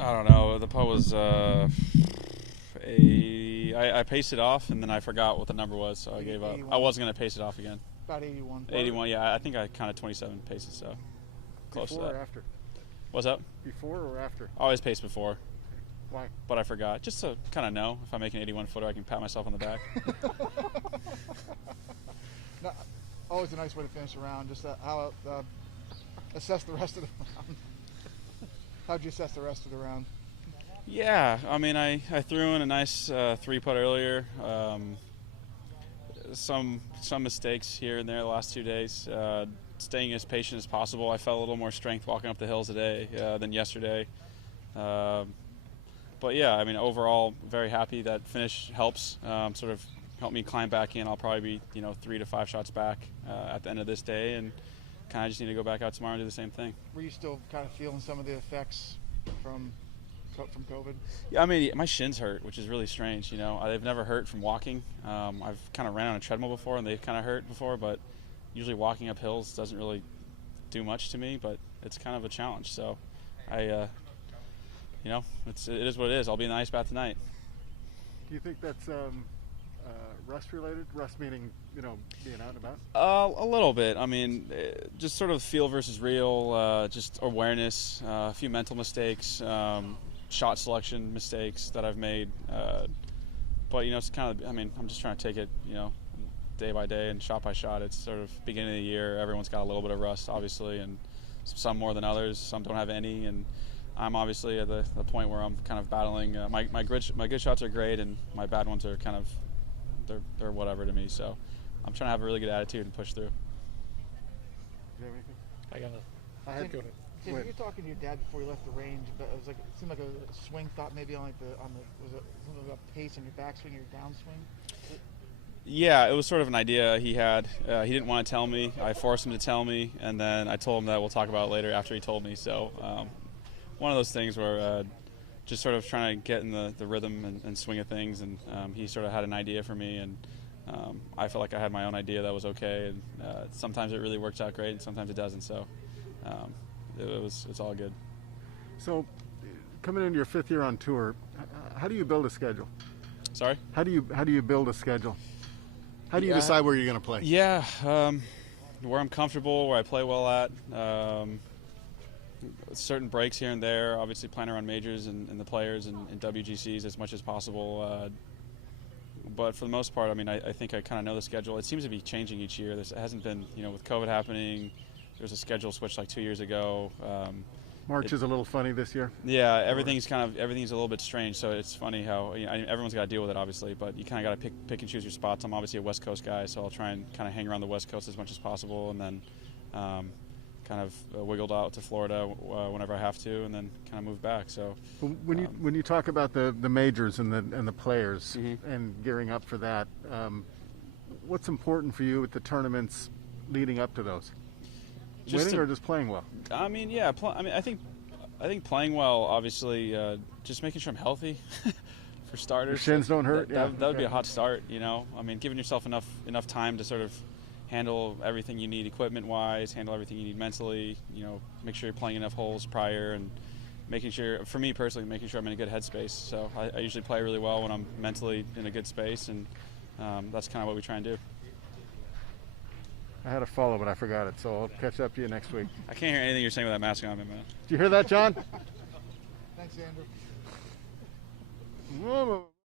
I don't know. The putt was I paced it off and then I forgot what the number was, so I gave up. 81. I wasn't gonna pace it off again. About 81. 81. Yeah, I think I counted 27 paces, so close Before to that. or after? What's up? Before or after? I always pace before, Why? but I forgot. Just to kind of know if I make an 81 footer, I can pat myself on the back. No, always a nice way to finish a round. Just how assess the rest of the round. How'd you assess the rest of the round? Yeah, I mean, I threw in a nice three putt earlier. Some mistakes here and there the last 2 days. Staying as patient as possible. I felt a little more strength walking up the hills today than yesterday. But yeah, I mean, overall, very happy. That finish helps, sort of help me climb back in. I'll probably be 3 to 5 shots back at the end of this day, and kind of just need to go back out tomorrow and do the same thing. Were you still kind of feeling some of the effects from COVID? Yeah, I mean, my shins hurt, which is really strange. They've never hurt from walking. I've kind of ran on a treadmill before, and they've kind of hurt before, but usually walking up hills doesn't really do much to me, but it's kind of a challenge. So it is what it is. I'll be in the ice bath tonight. Do you think that's rust related? Rust meaning, being out and about? A little bit. I mean, just sort of feel versus real, just awareness, a few mental mistakes, shot selection mistakes that I've made. But, it's kind of, I mean, I'm just trying to take it, day by day and shot by shot. It's sort of beginning of the year. Everyone's got a little bit of rust, obviously, and some more than others. Some don't have any, and I'm obviously at the point where I'm kind of battling. My good shots are great, and my bad ones are kind of they're whatever to me. So I'm trying to have a really good attitude and push through. Do you have anything? I got it. I had to. Tim, you were talking to your dad before you left the range, but it seemed like a swing thought maybe on was it something about pace on your backswing or your downswing? Yeah, it was sort of an idea he had. He didn't want to tell me. I forced him to tell me, and then I told him that we'll talk about it later after he told me. So one of those things where just sort of trying to get in the rhythm and swing of things, and he sort of had an idea for me, and I felt like I had my own idea that was okay, and sometimes it really works out great, and sometimes it doesn't. So it's all good. So, coming into your 5th year on tour, how do you build a schedule? Sorry? How do you build a schedule? How do you decide where you're going to play? Yeah, where I'm comfortable, where I play well at. Certain breaks here and there, obviously playing around majors and the players and WGCs as much as possible. But for the most part, I mean, I think I kind of know the schedule. It seems to be changing each year. It hasn't been, with COVID happening, there was a schedule switch like 2 years ago. March is a little funny this year. Yeah, everything's a little bit strange. So it's funny how everyone's got to deal with it, obviously, but you kind of got to pick and choose your spots. I'm obviously a West Coast guy, so I'll try and kind of hang around the West Coast as much as possible, and then kind of wiggled out to Florida whenever I have to, and then kind of move back. So when you talk about the majors and the players Mm-hmm. and gearing up for that, what's important for you with the tournaments leading up to those? Winning or just playing well? I mean, yeah. I think playing well. Obviously, just making sure I'm healthy. For starters, your shins don't hurt. That would be a hot start. I mean, giving yourself enough time to sort of handle everything you need equipment-wise, handle everything you need mentally. Make sure you're playing enough holes prior, and making sure, for me personally, making sure I'm in a good headspace. So I usually play really well when I'm mentally in a good space, and that's kind of what we try and do. I had a follow, but I forgot it, so I'll catch up to you next week. I can't hear anything you're saying with that mask on, man. Did you hear that, John? Thanks, Andrew.